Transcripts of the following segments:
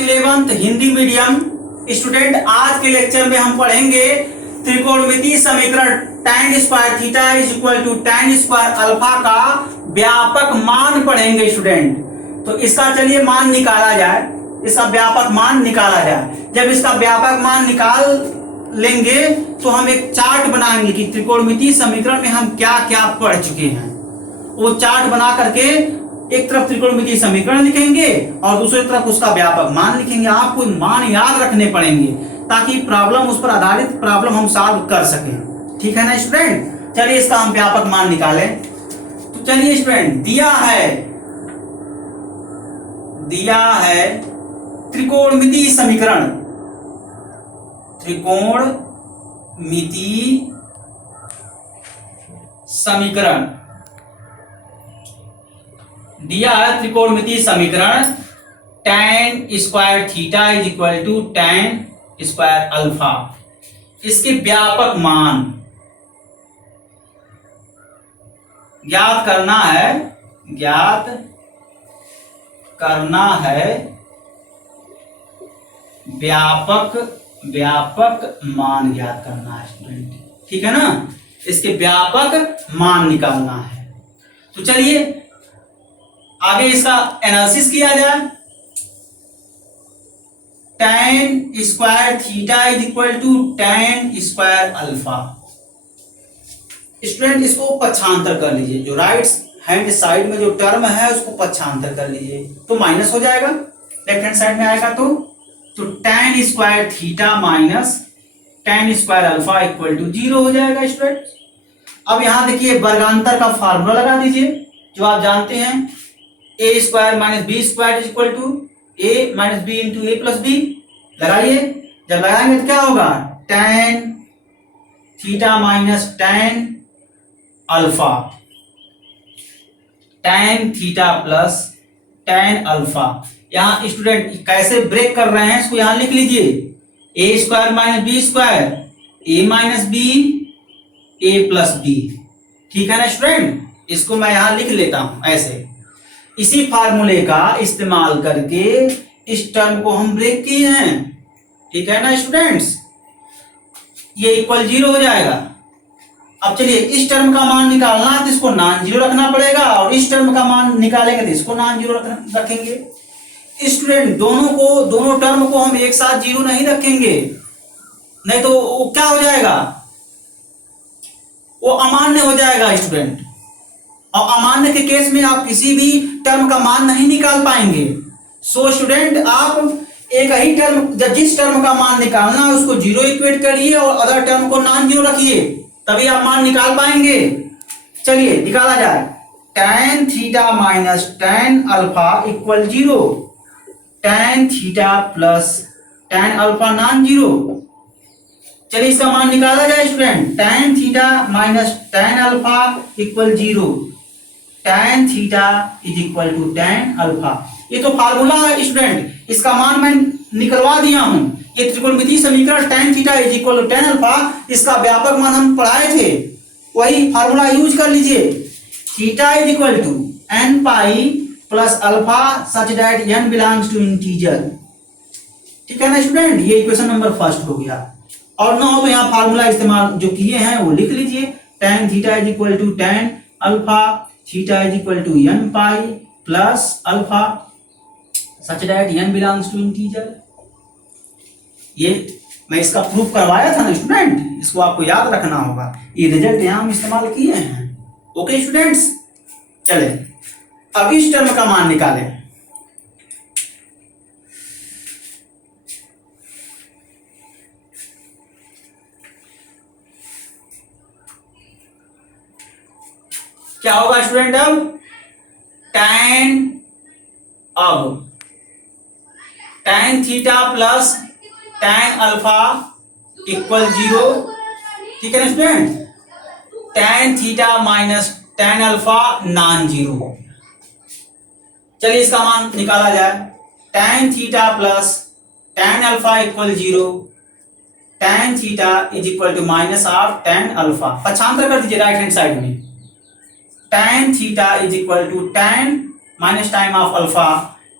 11th Hindi medium student, आज के lecture में हम पढ़ेंगे त्रिकोणमितीय समीकरण tan square theta is equal to tan square alpha का व्यापक मान पढ़ेंगे स्टूडेंट। तो इसका चलिए मान निकाला जाए, इसका व्यापक मान निकाला जाए। जब इसका व्यापक मान निकाल लेंगे तो हम एक चार्ट बनाएंगे कि त्रिकोणमितीय समीकरण में हम क्या क्या पढ़ चुके हैं। वो चार्ट बना करके एक तरफ त्रिकोणमितीय समीकरण लिखेंगे और दूसरी तरफ उसका व्यापक मान लिखेंगे। आपको मान याद रखने पड़ेंगे ताकि प्रॉब्लम, उस पर आधारित प्रॉब्लम हम सॉल्व कर सकें। ठीक है ना स्टूडेंट? चलिए इसका हम व्यापक मान निकालें। तो चलिए स्टूडेंट, दिया है त्रिकोणमितीय समीकरण, त्रिकोणमितीय समीकरण दिया है त्रिकोणमितीय समीकरण tan square theta is equal to tan square alpha. इसके व्यापक मान ज्ञात करना है, व्यापक मान ज्ञात करना है स्टूडेंट। ठीक है ना? इसके व्यापक मान निकालना है। तो चलिए आगे इसका एनालिसिस किया जाए। tan square theta is equal to tan square alpha. Student इसको पक्षांतर कर लीजिए, जो राइट हैंड साइड में जो टर्म है उसको पक्षांतर कर लीजिए तो माइनस हो जाएगा, लेफ्ट हैंड साइड में आएगा तो tan square theta minus tan square alpha equal to 0 हो जाएगा स्टूडेंट। अब यहां देखिए वर्गांतर का फार्मूला लगा दीजिए जो आप जानते हैं, a square minus b square is equal to a minus b into a plus b. लगाइए, जब लगाएंगे तो क्या होगा, tan theta minus tan alpha, tan theta plus tan alpha. यहां स्टूडेंट कैसे ब्रेक कर रहे हैं इसको यहां लिख लीजिए, a square minus b square a minus b a plus b. ठीक है ना स्टूडेंट? इसको मैं यहां लिख लेता हूं ऐसे। इसी फार्मूले का इस्तेमाल करके इस टर्म को हम ब्रेक किए हैं। ठीक है ना स्टूडेंट्स? ये इक्वल 0 हो जाएगा। अब चलिए इस टर्म का मान निकालना है तो इसको नॉन जीरो रखना पड़ेगा और इस टर्म का मान निकालेंगे तो इसको नॉन जीरो रखेंगे। स्टूडेंट दोनों टर्म को हम एक साथ जीरो नहीं रखेंगे, नहीं तो वो क्या हो जाएगा, वो अमान्य हो जाएगा स्टूडेंट। और अमान्य के केस में आप किसी भी टर्म का मान नहीं निकाल पाएंगे। सो स्टूडेंट आप एक ही टर्म, जिस टर्म का मान निकालना है उसको जीरो इक्वेट करिए और अदर टर्म को नॉन जीरो रखिए, तभी आप मान निकाल पाएंगे। चलिए निकाला जाए, tan theta minus tan alpha equal 0, tan theta plus tan alpha non zero. चलिए इसका मान निकाला जाए student, tan theta minus tan alpha equal 0, tan theta is equal to tan alpha. ये तो फार्मूला है स्टूडेंट, इसका मान मैं निकलवा दिया हूं। ये त्रिकोणमितीय समीकरण tan theta is equal to tan alpha, इसका व्यापक मान हम पढ़ाए थे, वही फार्मूला यूज कर लीजिए। Theta is equal to n pi plus alpha such that n belongs to integer. ठीक है ना स्टूडेंट? ये इक्वेशन नंबर फर्स्ट हो गया। और ना हो तो यहाँ फार्मूला इस्तेमाल जो किए हैं वो लिख लीजिए, tan theta is equal to tan alpha, theta is equal to n pi plus alpha such that n belongs to integer. ये मैं इसका प्रूफ करवाया था ना स्टूडेंट, इसको आपको याद रखना होगा। ये रिजल्ट यहां हम इस्तेमाल किए हैं। ओके स्टूडेंट्स, चले अब इस टर्म का मान निकालें। क्या होगा स्टूडेंट? अब tan theta plus tan alpha equal 0। ठीक है ना student? tan theta minus tan alpha non zero. चलिए इसका मान निकाला जाए, tan theta plus tan alpha equal 0, tan theta is equal to minus of tan alpha. पक्षांतर कर दीजिए राइट हैंड साइड में, tan theta is equal to tan minus time of alpha.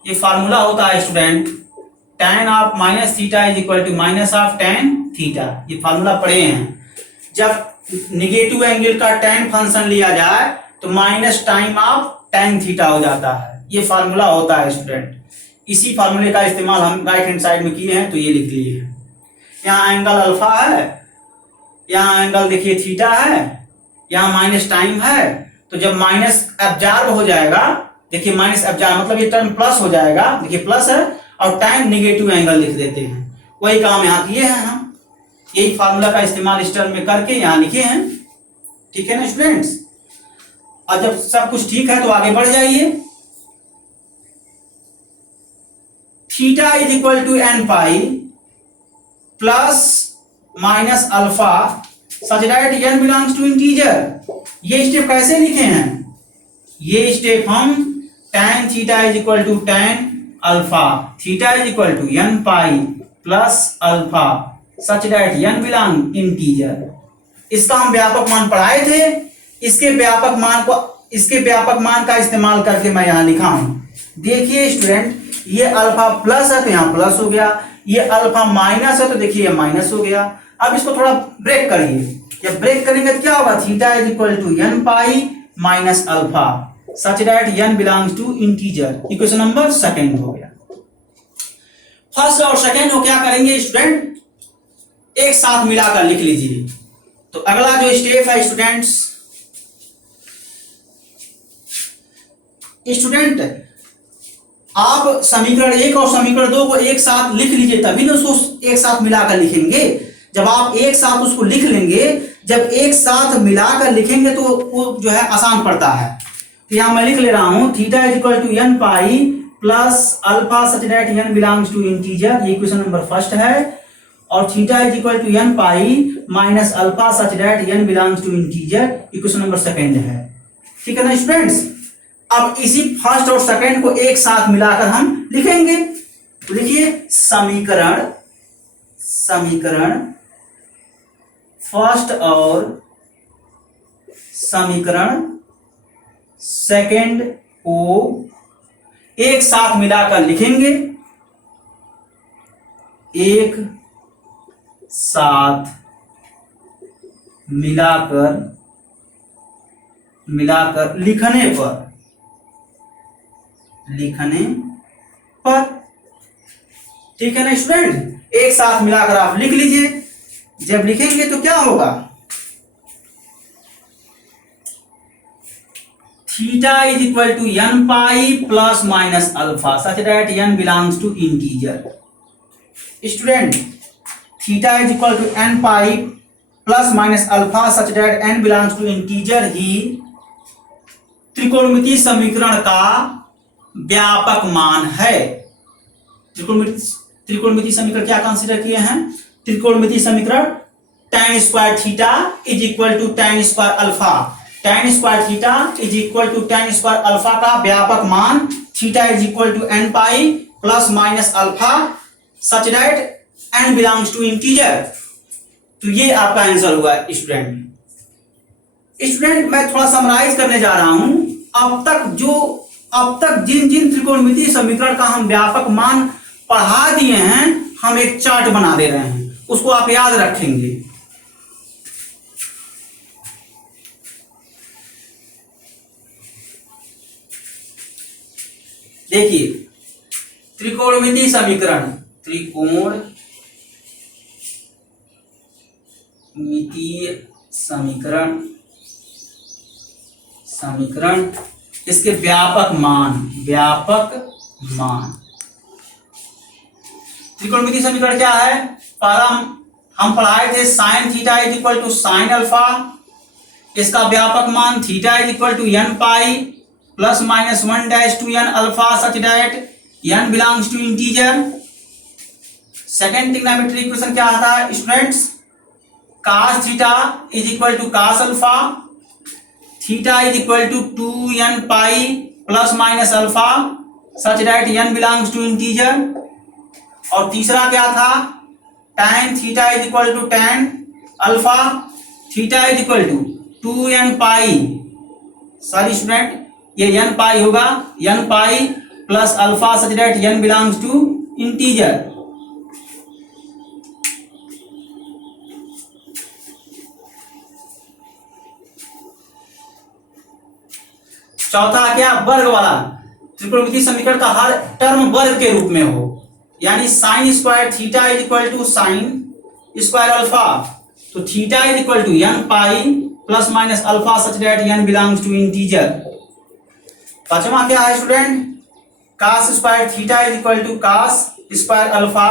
ये फार्मूला होता है student tan of minus theta is equal to minus of tan theta. ये formula पढ़े हैं। जब निगेटिव एंगल का tan फंक्शन लिया जाए तो minus time of tan theta हो जाता है। ये फार्मूला होता है स्टूडेंट। इसी फार्मूले का इस्तेमाल हम राइट हैंड साइड में किए हैं, तो ये लिख लिए हैं। यहाँ एंगल अल्फा है, यहाँ एंगल देखिए थीटा है, यहाँ माइनस टाइम है। तो जब माइनस एब्जॉर्ब हो जाएगा, देखिए माइनस एब्जॉर्ब मतलब ये टर्म प्लस हो जाएगा, देखिए प्लस है, और टाइम निगेटिव एंगल लिख देते हैं। वही काम यहाँ किए हैं हम। यही फार्मूला का इस्तेमाल इस टर्म में करके यहाँ लिखे हैं। ठीक है ना स्टूडेंट्स। और जब सब कुछ ठीक है तो आगे बढ़ जाइए। Theta is equal to N pi plus minus alpha such that N belongs to integer. ये स्टेप कैसे लिखे हैं? ये स्टेप हम tan theta is equal to tan alpha, theta is equal to N pi plus alpha such that N belong integer. इसका हम व्यापक मान पढ़ाए थे। इसके व्यापक मान का इस्तेमाल करके मैं यहां लिखा हूं। देखिए स्टूडेंट, ये अल्फा प्लस है तो यहां प्लस हो गया, ये अल्फा माइनस है तो देखिए ये माइनस हो गया। अब इसको थोड़ा ब्रेक करिए। जब ब्रेक करेंगे तो क्या होगा? Theta is equal to N pi minus alpha such that N belongs to integer. Equation number second हो गया। फर्स्ट और सेकंड को क्या करेंगे स्टूडेंट? एक साथ मिलाकर लिख लीजिए। तो अगला जो स्टेप है स्टूडेंट, आप समीकरण 1 और समीकरण 2 को एक साथ लिख लीजिए, तभी ना उसको एक साथ मिलाकर लिखेंगे। जब आप एक साथ उसको लिख लेंगे, जब एक साथ मिलाकर लिखेंगे तो वो जो है आसान पड़ता है। तो यहां मैं लिख ले रहा हूं theta is equal to N pi plus alpha such that N belongs to integer. ये इक्वेशन नंबर फर्स्ट है। और theta is equal to N pi minus alpha such that N belongs to integer, equation number second है। ठीक है ना students. अब इसी first और सेकंड को एक साथ मिलाकर हम लिखेंगे। तो लिखिए समीकरण फर्स्ट और समीकरण सेकंड को एक साथ मिलाकर लिखेंगे। एक साथ मिलाकर लिखने पर ठीक है ना स्टूडेंट। एक साथ मिलाकर आप लिख लीजिए। जब लिखेंगे तो क्या होगा? Theta is equal to N pi plus minus alpha such that N belongs to integer. Student, theta is equal to N pi plus minus alpha such that N belongs to integer ही त्रिकोणमितीय समीकरण का व्यापक मान है। त्रिकोणमितीय समीकरण क्या कंसीडर किए हैं? त्रिकोणमितीय समीकरण tan square theta is equal to tan square alpha, tan square theta is equal to tan square alpha का व्यापक मान theta is equal to n pi plus minus alpha such that n belongs to integer. तो ये आपका answer हुआ student. मैं थोड़ा summarise करने जा रहा हूं। अब तक जिन त्रिकोणमितीय समीकरण का हम व्यापक मान पढ़ा दिए हैं, हम एक चार्ट बना दे रहे हैं, उसको आप याद रखेंगे। देखिए, त्रिकोणमितीय समीकरण, समीकरण इसके व्यापक मान त्रिकोणमितीय समीकरण क्या है? पहला हम पढ़ाए थे sine theta is equal to sine alpha. इसका व्यापक मान theta is equal to N pi plus minus 1 dash to n alpha such that N belongs to integer. Second trigonometry equation क्या आता है students? cos theta is equal to cos alpha, theta is equal to 2n pi plus minus alpha such that n belongs to integer. और तीसरा क्या था? tan theta is equal to tan alpha, theta is equal to 2n pi, sorry student ये n pi होगा, n pi plus alpha such that n belongs to integer. चौथा क्या, वर्ग वाला, त्रिकोणमितीय समीकरण का हर टर्म वर्ग के रूप में हो, यानी sine square theta is equal to sine square alpha, तो theta is equal to N pi plus minus alpha such that N belongs to integer. पांचवा क्या है student, cos square theta is equal to cos square alpha,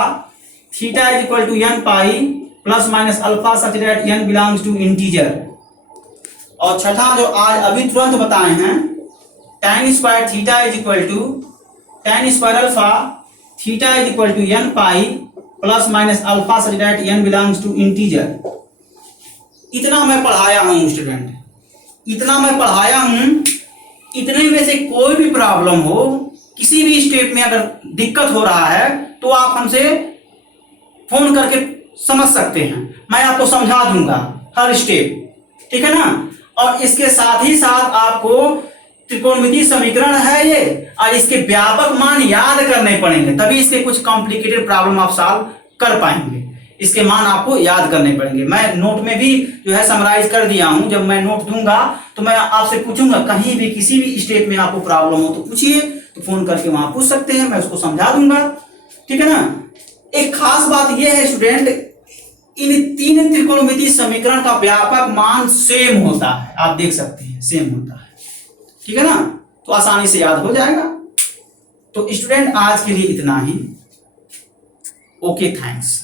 theta is equal to N pi plus minus alpha such that N belongs to integer. और छठा जो आज अभी तुरंत बताए हैं, tan square theta is equal to tan square alpha, theta is equal to N pi plus minus alpha such that N belongs to integer. इतना मैं पढ़ाया हूं स्टूडेंट, इतना मैं पढ़ाया हूं। इतने में से कोई भी प्रॉब्लम हो, किसी भी स्टेप में अगर दिक्कत हो रहा है तो आप हमसे फोन करके समझ सकते हैं, मैं आपको समझा दूंगा हर स्टेप, ठीक है ना। और इसके साथ ही साथ आपको त्रिकोणमितीय समीकरण है ये, और इसके व्यापक मान याद करने पड़ेंगे, तभी इसके कुछ कॉम्प्लिकेटेड प्रॉब्लम आप सॉल्व कर पाएंगे। इसके मान आपको याद करने पड़ेंगे। मैं नोट में भी जो है समराइज कर दिया हूं, जब मैं नोट दूंगा तो मैं आपसे पूछूंगा, कहीं भी किसी भी स्टेप में आपको प्रॉब्लम हो तो पूछिए, तो फोन करके वहां पूछ सकते हैं, मैं उसको समझा दूंगा, ठीक है ना। एक खास बात यह है स्टूडेंट, इन तीन त्रिकोणमितीय समीकरण का व्यापक मान सेम होता है, आप देख सकते हैं सेम होता है, ठीक है ना, तो आसानी से याद हो जाएगा। तो स्टूडेंट आज के लिए इतना ही। Okay, thanks.